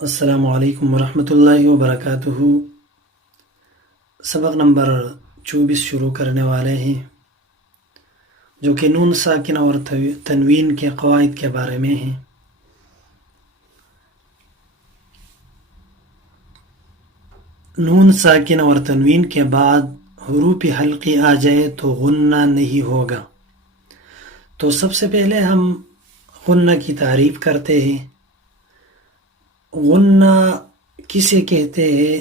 السلام علیکم ورحمۃ اللہ وبرکاتہ۔ سبق نمبر 24 شروع کرنے والے ہیں، جو کہ نون ساکن اور تنوین کے قواعد کے بارے میں ہیں۔ نون ساکن اور تنوین کے بعد حروف حلقی آ جائے تو غنہ نہیں ہوگا۔ تو سب سے پہلے ہم غنہ کی تعریف کرتے ہیں۔ غنہ کسے کہتے ہیں؟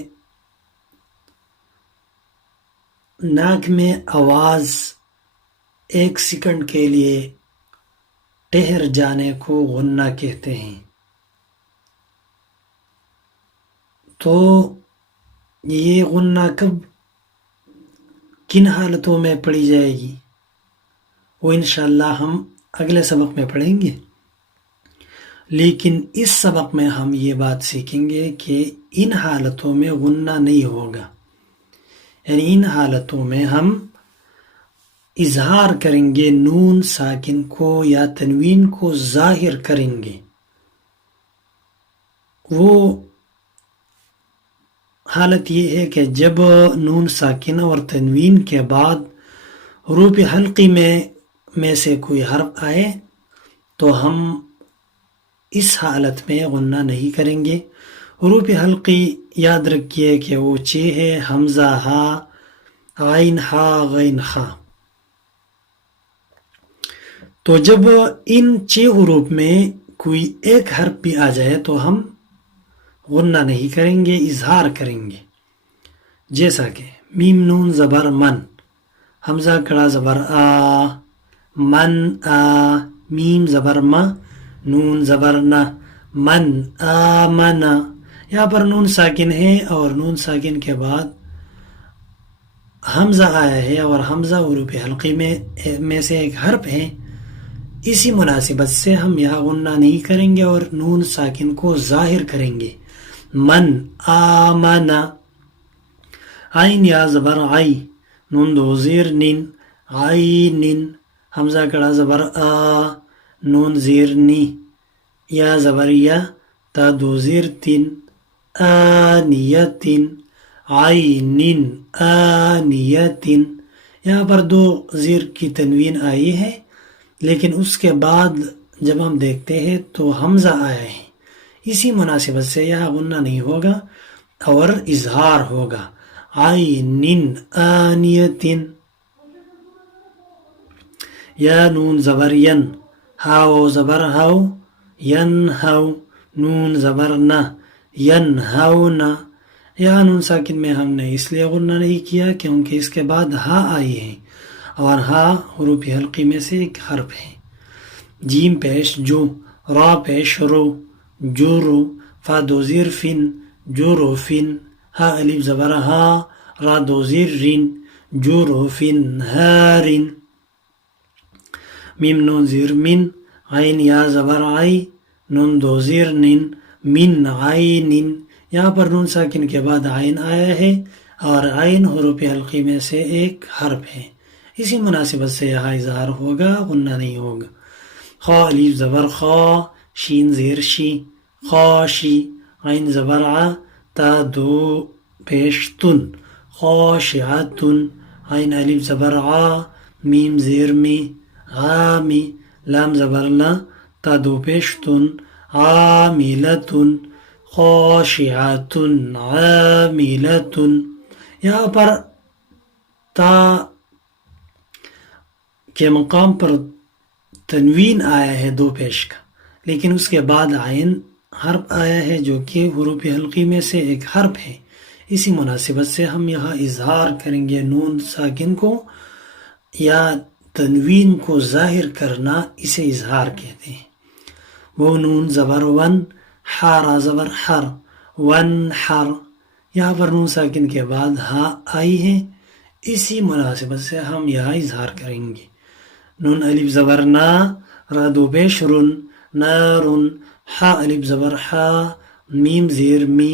ناک میں آواز ایک سیکنڈ کے لیے ٹھہر جانے کو غنہ کہتے ہیں۔ تو یہ غنہ کن حالتوں میں پڑھی جائے گی وہ انشاءاللہ ہم اگلے سبق میں پڑھیں گے، لیکن اس سبق میں ہم یہ بات سیکھیں گے کہ ان حالتوں میں غنہ نہیں ہوگا، یعنی ان حالتوں میں ہم اظہار کریں گے، نون ساکن کو یا تنوین کو ظاہر کریں گے۔ وہ حالت یہ ہے کہ جب نون ساکن اور تنوین کے بعد حروف حلقی میں سے کوئی حرف آئے تو ہم اس حالت میں غنہ نہیں کریں گے۔ حروف حلقی یاد رکھیے کہ وہ 6 ہے: حمزہ، ہا، عین، ہا، غین، خا۔ تو جب ان 6 حروف میں کوئی ایک حرف بھی آ جائے تو ہم غنہ نہیں کریں گے، اظہار کریں گے۔ جیسا کہ میم نون زبر من، حمزہ کڑا زبر آ، من آ، میم زبر ما، نون زبر نہ، من آمنا۔ یہاں پر نون ساکن ہے اور نون ساکن کے بعد حمزہ آیا ہے اور حمزہ حروف حلقی میں سے ایک حرف ہے، اسی مناسبت سے ہم یہاں غنہ نہیں کریں گے اور نون ساکن کو ظاہر کریں گے۔ من آمنا، عین یا زبر عی، نون دو زیر نین، عینن، حمزہ کڑا زبر آ، نون زیر نی، یا زبر یا، تا دو زیر تین، آنیتن، عینن آنیتن۔ یہاں پر 2 زیر کی تنوین آئی ہے، لیکن اس کے بعد جب ہم دیکھتے ہیں تو حمزہ آیا ہے، اسی مناسبت سے یہاں غنہ نہیں ہوگا اور اظہار ہوگا۔ عینن آنیتن۔ یا نون زبر ین، ہاؤ زبر ہاؤ، ین ہاؤ، نون زبر نہ، ین ہاؤ نہ۔ یہاں نون ساکن میں ہم نے اس لیے غنہ نہیں کیا کیونکہ اس کے بعد ہا آئی ہے اور ہا حروف حلقی میں سے ایک حرف ہے۔ جیم پیش جو، را پیش رو، جو رو، فا دو زیر فن، جو رو فن، ہا الف زبر ہا، را دو زیر رین، جو رو فن ہارن۔ میم نون زیر من، عین یا زبر عی، نون دو زیر نین، من عینن۔ یہاں پر نون ساکن کے بعد عین آیا ہے اور عین حروف حلقی میں سے ایک حرف ہے، اسی مناسبت سے یہاں اظہار ہوگا، غنہ نہیں ہوگا۔ خا الف زبر خا، شین زیر شی، خاشی، عین زبر ع، تا دو پیش تن، خاشعتن، عین الف زبر ع، میم زیر می، عامی، لام زبر لا، تا دو پیش تن، عاملتن، خاشعتن، عاملتن۔ یہاں پر تا کے مقام پر تنوین آیا ہے 2 پیش کا، لیکن اس کے بعد عین حرف آیا ہے جو کہ حروف حلقی میں سے ایک حرف ہے، اسی مناسبت سے ہم یہاں اظہار کریں گے۔ نون ساکن کو یا تنوین کو ظاہر کرنا اسے اظہار کہتے ہیں۔ وہ نون زبر ون، حارا زبر حر، ون حر۔ یہاں پر نون ساکن کے بعد ہا آئی ہے، اسی مناسبت سے ہم یہاں اظہار کریں گے۔ نون الف زبر نا، را دو پیش رن، نارن، حا الف زبر حا، میم زیر می،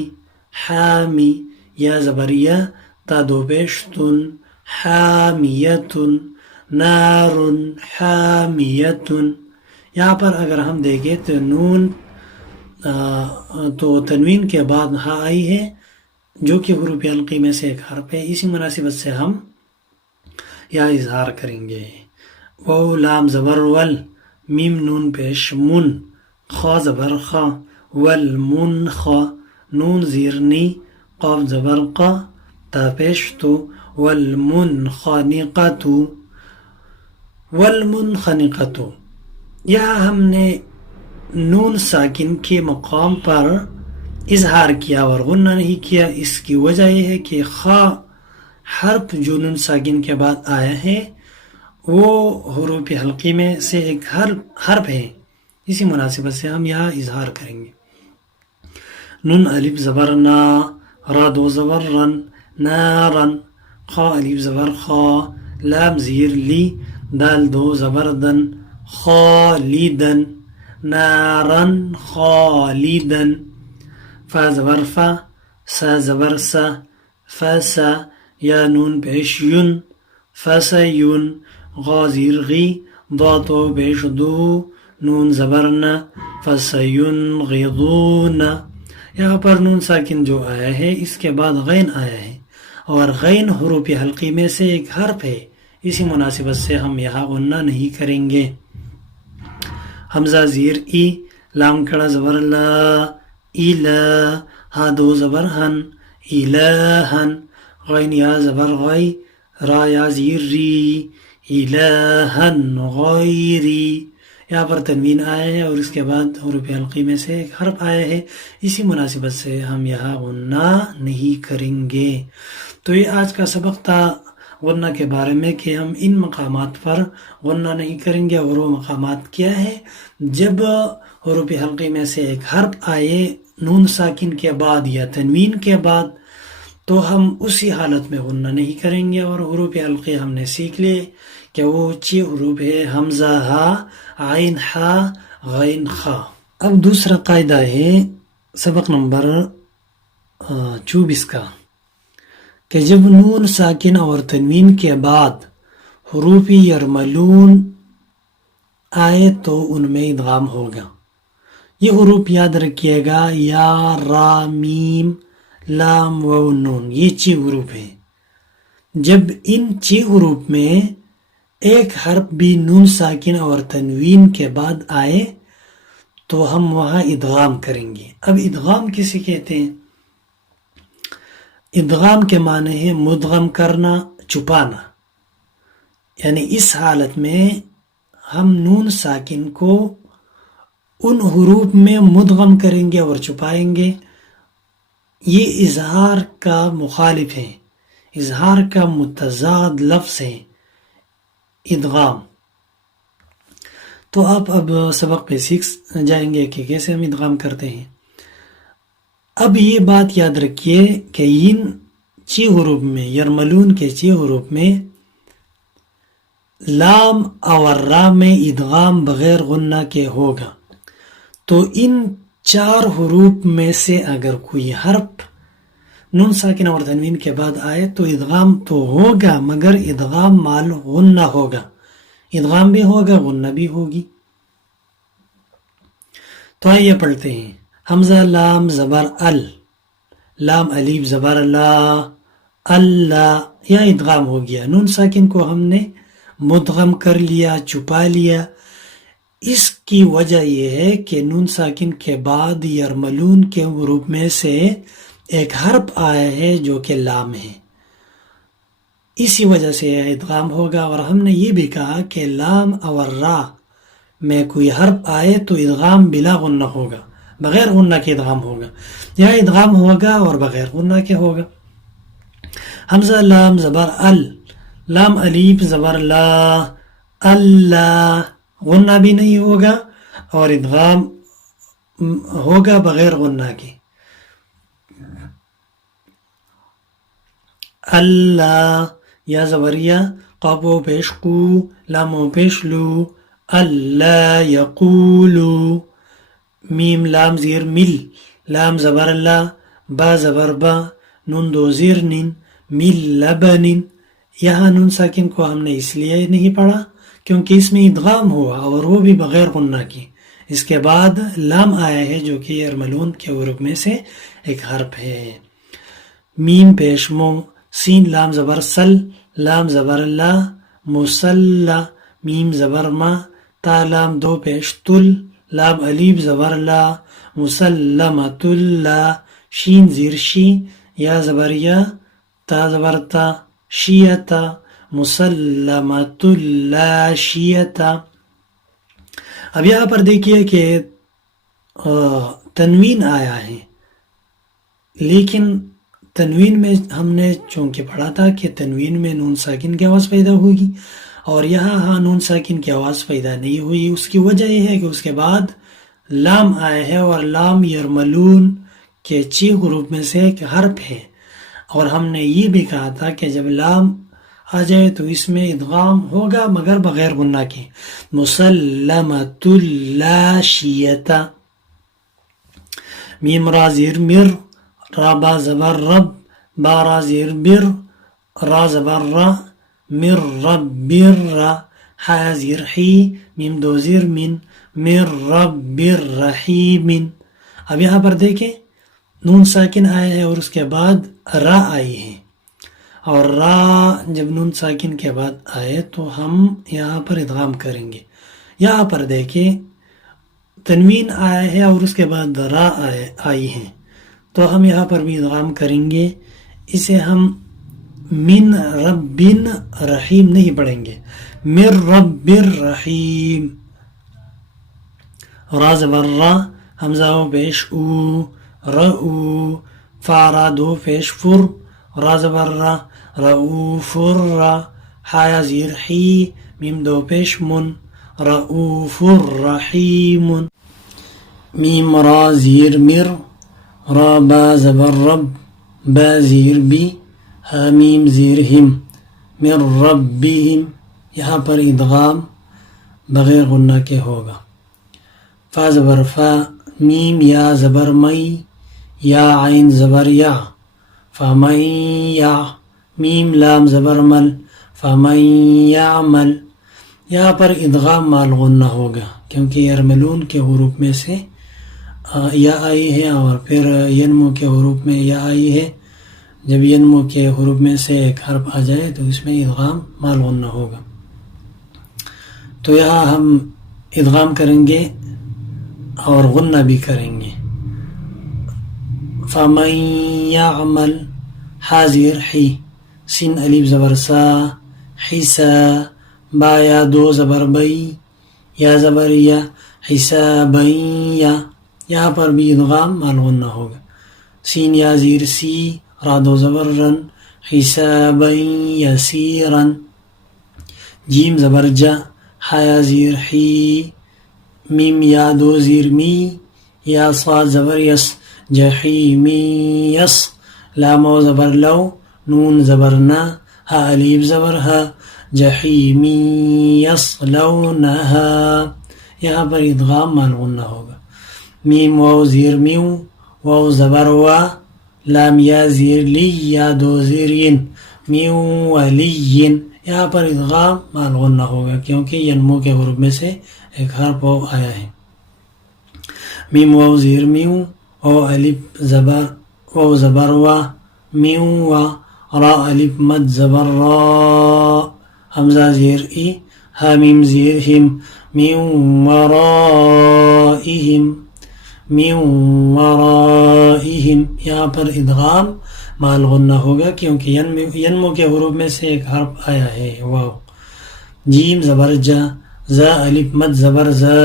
حامی، یا زبر یا، تا دو پیش تن، حامیتن، نارن حامیتن۔ یہاں پر اگر ہم دیکھیں تو نون تو تنوین کے بعد ہا آئی ہے جو کہ حروف حلقی میں سے ایک حرف ہے، اسی مناسبت سے ہم یا اظہار کریں گے. واو لام زبر ول، میم نون پیش من، خا زبر خا، والمن خا، نون زیر نی، قاف زبر قا، تا پیش تو، والمنخنقۃ، والمنخنقۃ. یہاں ہم نے نون ساکن کے مقام پر اظہار کیا اور غنہ نہیں کیا. اس کی وجہ یہ ہے کہ خا حرف جو نون ساکن کے بعد آیا ہے وہ حروف حلقی میں سے ایک حرف ہے، اسی مناسبت سے ہم یہاں اظہار کریں گے. نون الف زبر نا، را دو زبر رن، نارن، خا الف زبر خا، لام زیر لی، دال دو زبر دن، خالدن، نارن خالدن، فا زبر فا، سا زبر سا، فاسا، یا نون پیش یون، فاسیون، غا زیر غی، ضا تو پیش دو، نون زبرنا، فسینغضون. یہاں پر نون ساکن جو آیا ہے اس کے بعد غین آیا ہے اور غین حروف حلقی میں سے ایک حرف ہے، اسی مناسبت سے ہم یہاں غنہ نہیں کریں گے. حمزہ زیر ای، لام کڑا زبر لا، ایلا، ہا دو زبر ہن، الہن، غین یا زبر غی، را یا زیر ری، الہن غیری. یہاں پر تنوین آیا ہے اور اس کے بعد حروف حلقی میں سے ایک حرف آیا ہے، اسی مناسبت سے ہم یہاں غنہ نہیں کریں گے. تو یہ آج کا سبق تھا غنہ کے بارے میں کہ ہم ان مقامات پر غنہ نہیں کریں گے. اور وہ مقامات کیا ہے؟ جب حروف حلقی میں سے ایک حرف آئے نون ساکن کے بعد یا تنوین کے بعد تو ہم اسی حالت میں غنہ نہیں کریں گے. اور حروف حلقی ہم نے سیکھ لیے کہ وہ 6 حروف ہے، حمزہ ہا، عین ہا، غین خا. اب دوسرا قاعدہ ہے سبق نمبر 24 کا کہ جب نون ساکن اور تنوین کے بعد حروف یرملون آئے تو ان میں ادغام ہوگا. یہ حروف یاد رکھیے گا، یا، را، میم، لام، واو، نون، یہ 6 حروف ہیں. جب ان 6 حروف میں ایک حرف بھی نون ساکن اور تنوین کے بعد آئے تو ہم وہاں ادغام کریں گے. اب ادغام کسے کہتے ہیں؟ ادغام کے معنی ہے مدغم کرنا، چھپانا. یعنی اس حالت میں ہم نون ساکن کو ان حروف میں مدغم کریں گے اور چھپائیں گے. یہ اظہار کا مخالف ہے، اظہار کا متضاد لفظ ہے ادغام. تو آپ اب سبق پہ سیکھ جائیں گے کہ کیسے ہم ادغام کرتے ہیں. اب یہ بات یاد رکھیے کہ ان 6 حروف میں، یرملون کے 6 حروف میں، لام اور را میں ادغام بغیر غنہ کے ہوگا. تو ان 4 حروف میں سے اگر کوئی حرف نون ساکن اور تنوین کے بعد آئے تو ادغام تو ہوگا، مگر ادغام مال غنہ ہوگا. ادغام بھی ہوگا، غنہ بھی ہوگی. تو آئیے پڑھتے ہیں. حمزہ لام زبر ال، لام الف زبر لا، اللہ، یا ادغام ہو گیا. نون ساکن کو ہم نے مدغم کر لیا، چھپا لیا. اس کی وجہ یہ ہے کہ نون ساکن کے بعد یرملون کے حروف میں سے ایک حرف آیا ہے جو کہ لام ہے، اسی وجہ سے ادغام ہوگا. اور ہم نے یہ بھی کہا کہ لام اور را میں کوئی حرف آئے تو ادغام بلا غنہ ہوگا، بغیر غنہ کے ادغام ہوگا. یا ادغام ہوگا اور بغیر غنہ کے ہوگا. حمزہ لام زبر ال، لام الف زبر لا، اللہ، غنہ بھی نہیں ہوگا اور ادغام ہوگا بغیر غنہ کے. اللہ، یا زبریہ، قاف و پیش قو، لام و پیش لو، اللہ یقولو، میم لام زیر مل، لام زبر اللہ، با زبر با، نون دو زیر نین، مل لبنن. یہاں نون ساکن کو ہم نے اس لیے نہیں پڑھا کیونکہ اس میں ادغام ہوا اور وہ بھی بغیر غنہ کی، اس کے بعد لام آیا ہے جو کہ یرملون کے حروف میں سے ایک حرف ہے. میم پیش مو، سین لام زبر سل، لام زبر لا، مسلح، میم زبر ما، تا لام دو پیش تل، لام الف زبر لا، مسلمۃ اللہ، شین زیر شی، یا زبر یا، تا زبر تا، شیتا، مسلمۃ اللہ شیتا. اب یہاں پر دیکھیے کہ تنوین آیا ہے، لیکن تنوین میں ہم نے چونکہ پڑھا تھا کہ تنوین میں نون ساکن کی آواز پیدا ہوگی، اور یہاں نون ساکن کی آواز پیدا نہیں ہوئی. اس کی وجہ یہ ہے کہ اس کے بعد لام آیا ہے، اور لام یرملون کے 6 حروف میں سے ایک حرف ہے. اور ہم نے یہ بھی کہا تھا کہ جب لام آ جائے تو اس میں ادغام ہوگا مگر بغیر غنہ کے. مسلمۃ اللہ شیتا. میم را زیر مر، را با زبر رب، با را زیر بر، را زبر را، مر رب بر را، حا زیر حی، میم دو زیر من، مر رب بر رحیم. اب یہاں پر دیکھیں نون ساکن آیا ہے اور اس کے بعد را آئی ہے، اور را جب نون ساکن کے بعد آئے تو ہم یہاں پر ادغام کریں گے. یہاں پر دیکھیں تنوین آیا ہے اور اس کے بعد را آئی ہے، تو ہم یہاں پر بھی ادغام کریں گے. اسے ہم من رب رحیم نہیں پڑھیں گے، من رب الرحیم. را زبر را، حمزہ و پیش او، رؤ، فا را دو پیش فر، را زبر را، رؤوف را، حا زیر حی، میم دو پیش من، رؤوف الرحیم. میم را زیر مر، را با زبر رب، با زیر بی، حامیم زیر ہم، من ربہم. یہاں پر ادغام بغیر غنہ کے ہوگا. فا زبر فا، میم یا زبر مئی، یا عین زبر یا، فمن یا، میم لام زبر مل، فمن یعمل. یہاں پر ادغام مال غنہ ہوگا کیونکہ یرملون کے حروف میں سے یا آئی ہے اور پھر ینمو کے حروف میں یا آئی ہے. جب ینمو کے حروف میں سے ایک حرف آ جائے تو اس میں ادغام مال غنہ ہوگا. تو یہاں ہم ادغام کریں گے اور غنہ بھی کریں گے. فمن یعمل، حاضر حی، سین الف زبر سا، حسا، با یا دو زبر بئی، یا زبر یا، حسابین یا. یہاں پر بھی ادغام مال غنہ ہوگا. سین یا زیر سی، را دو زبر رن، حسابین یسیرن. جیم زبر جا، حا یا زیر حی، میم یا دو زیر می، یا صاد زبر یس، جحیمی یس. لام و زبر لو، نون زبر نا، ہا الف زبر ہا، جحیمی یصلونہا. یہاں پر ادغام مال غنہ ہوگا. میم واو زیر میو، واو زبر وا، لام یا زیر لی، یا دو زیر ین، میو ولی. یہاں پر ادغام مال غنہ ہوگا کیونکہ ینمو کے حروف میں سے ایک حرف واو آیا ہے. میم واو زیر میو، واو الف زبر، واو زبر وا، میو وا، را الف مد زبر را، حمزہ زیر ای، حامیم زیر ہم، من ورائہم، من ورائہم. یہاں پر ادغام مال غنہ ہوگا کیونکہ ینمو کے حروف میں سے ایک حرف آیا ہے واو. جیم زبر جا، زا الف مد زبر زا،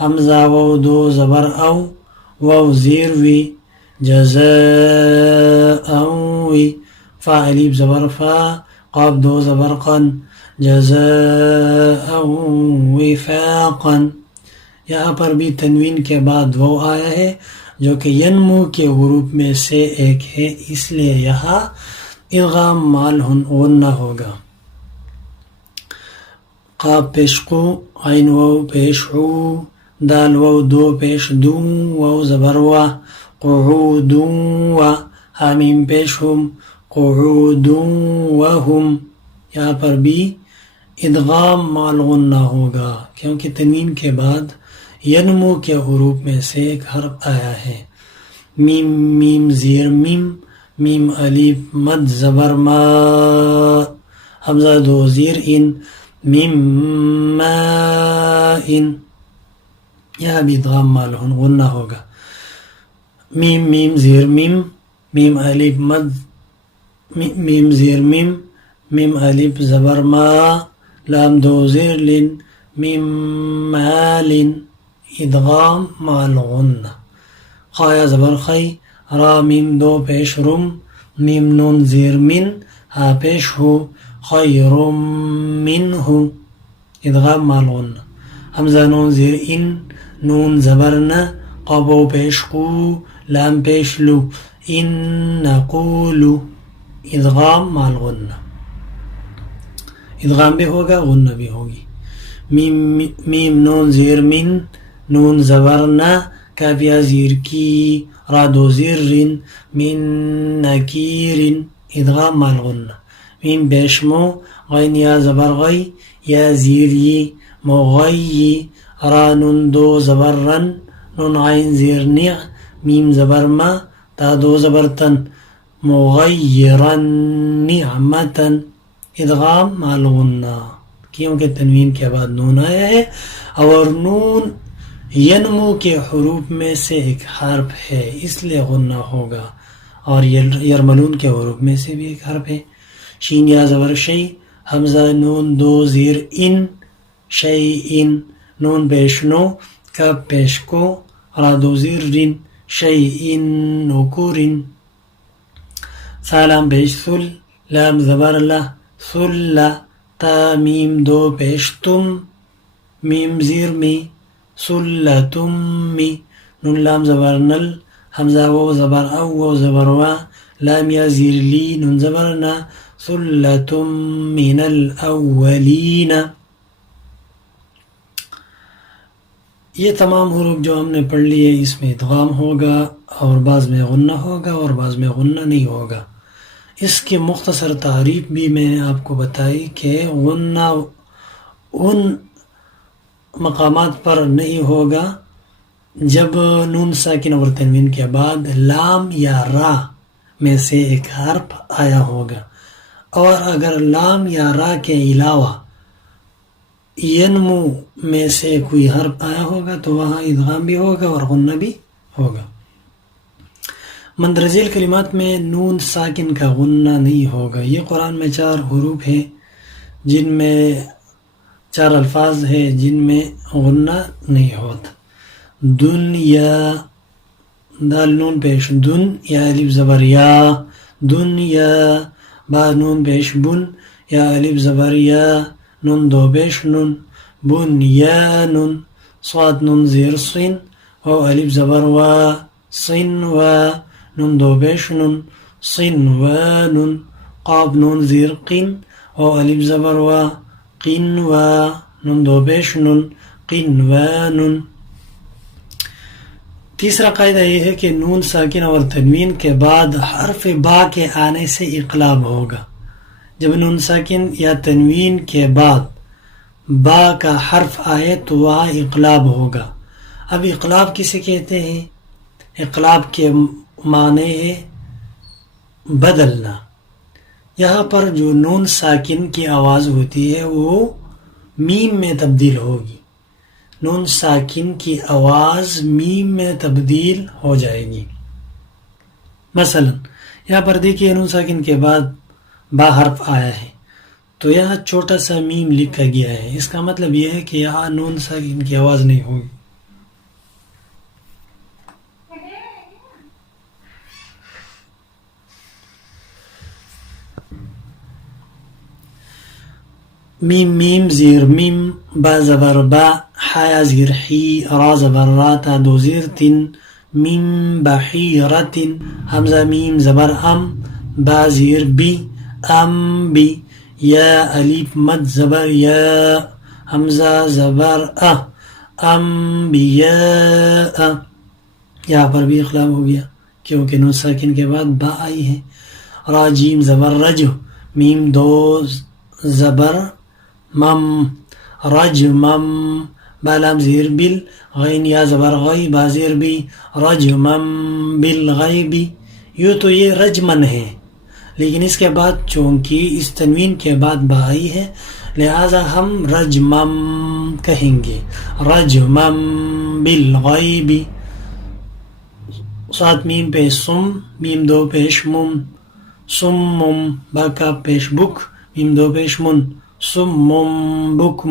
حمزہ واو دو زبر او، واو زیر وی، جزاء وی. فا الف زبر فا، قاف دو زبر قن، جزاء وفاقا. یہاں پر بھی تنوین کے بعد وہ آیا ہے جو کہ ینمو کے حروف میں سے ایک ہے، اس لیے یہاں ادغام مال غنہ ہوگا. قاف پیش قو، عین واو پیش عو، دال واو دو پیش دو، واو زبر وا، قعود وا، حامیم پیش ہم، قعود وہم. یہاں پر بھی ادغام مال غنہ ہوگا کیونکہ تنوین کے بعد ینمو کے حروف میں سے ایک حرف آیا ہے. میم میم زیر میم میم الف مد زبر ما حمزہ دو زیر ان میم ما ان. یہاں بھی ادغام مالہن غنہ ہوگا. میم میم زیر میم میم الف مد میم زیر میم میم الف زبر ما لام دو زیر لن میم مالن ادغام مال غنہ. خایا زبر خی را میم دو پیش رم میم نون زیر من ہا پیش ہو خیر من ہو ادغام مال غنہ. حمزہ نون زیر ان نون زبر نہ قبو پیش قو لام پیش لو ان نقول ادغام مال غنہ. ادغام بھی ہوگا غنہ بھی ہوگی. میم نون زیر من نون زبر نہ کافیہ زیر کی را دو زیر رن من نکیرن ادغام مال غنہ. میم پیش مو غین یا زبر غی یا زیر ی مغی را نون دو زبر رن نون عین زیر نع میم زبر ما تا دو زبر تن مغیرن نعمتن ادغام مال غنہ. کیونکہ تنوین کے بعد نون آیا ہے اور نون ینمو کے حروف میں سے ایک حرف ہے اس لیے غنہ ہوگا. اور یرملون کے حروف میں سے بھی ایک حرف ہے. شین یا زبر شی حمزہ نون دو زیر ان شی ان نون پیش نو کب پیش کو را دو زیر رن شی ان نکورن. سلام پیش سل لام زبر لا سل تا میم دو پیش تم میم زیر می سلتم می نون لام زبر نل حمزہ و زبر او و زبر و لام یا زیر لی نون زبر نا سلتم من الاولین. یہ تمام حروف جو ہم نے پڑھ لیے اس میں ادغام ہوگا اور بعض میں غنہ ہوگا اور بعض میں غنہ نہیں ہوگا. اس کے مختصر تعریف بھی میں نے آپ کو بتائی کہ غنہ ان مقامات پر نہیں ہوگا جب نون ساکن اور تنوین کے بعد لام یا را میں سے ایک حرف آیا ہوگا. اور اگر لام یا را کے علاوہ ینمو میں سے کوئی حرف آیا ہوگا تو وہاں ادغام بھی ہوگا اور غنہ بھی ہوگا. مندرجہ کلمات میں نون ساکن کا غنہ نہیں ہوگا. یہ قرآن میں 4 حروف ہیں جن میں 4 الفاظ ہیں جن میں غنہ نہیں ہوتا. دنیا دال نون پیش دن یا الف زبر یا دنیا با نون پیش بن یا الف زبر یا نون دو پیش نون بن یا نون صاد نون زیر صن و الف زبر و صن و نون دو پیش نون صن و نون قاب نون زیر قن و الف زبر و قن و نون دو پیش نون قن و نون. تیسرا قاعدہ یہ ہے کہ نون ساکن اور تنوین کے بعد حرف با کے آنے سے اقلاب ہوگا. جب نون ساکن یا تنوین کے بعد با کا حرف آئے تو وہاں اقلاب ہوگا. اب اقلاب کسے کہتے ہیں؟ اقلاب کے معنی ہے بدلنا. یہاں پر جو نون ساکن کی آواز ہوتی ہے وہ میم میں تبدیل ہوگی. نون ساکن کی آواز میم میں تبدیل ہو جائے گی. مثلا یہاں پر دیکھیے نون ساکن کے بعد با حرف آیا ہے تو یہاں چھوٹا سا میم لکھا گیا ہے. اس کا مطلب یہ ہے کہ یہاں نون ساکن کی آواز نہیں ہوگی. میم میم زیر میم با زبر با حا زیر حی را زبر را تا دو زیر تن میم بحیرت حمزہ میم زبر ام با زیر بی ام بی یا الف مد زبر یا حمزہ زبر ام بیا. یہاں پر بھی اخلاق ہو گیا کیونکہ نون ساکن کے بعد با آئی ہے. را جیم زبر رج میم دو زبر مم رج مم بالام زیر بل غین یا زبر غی با زیر بی رجمم بالغیبی. یوں تو یہ رجمن ہے، لیکن اس کے بعد چونکہ اس تنوین کے بعد با آئی ہے لہذا ہم رجمم کہیں گے، رجمم بالغیبی. سات میم پیش سم، میم دو پیش مم، سمم، با کا پیش بک، میم دو پیش من، سمم بکم.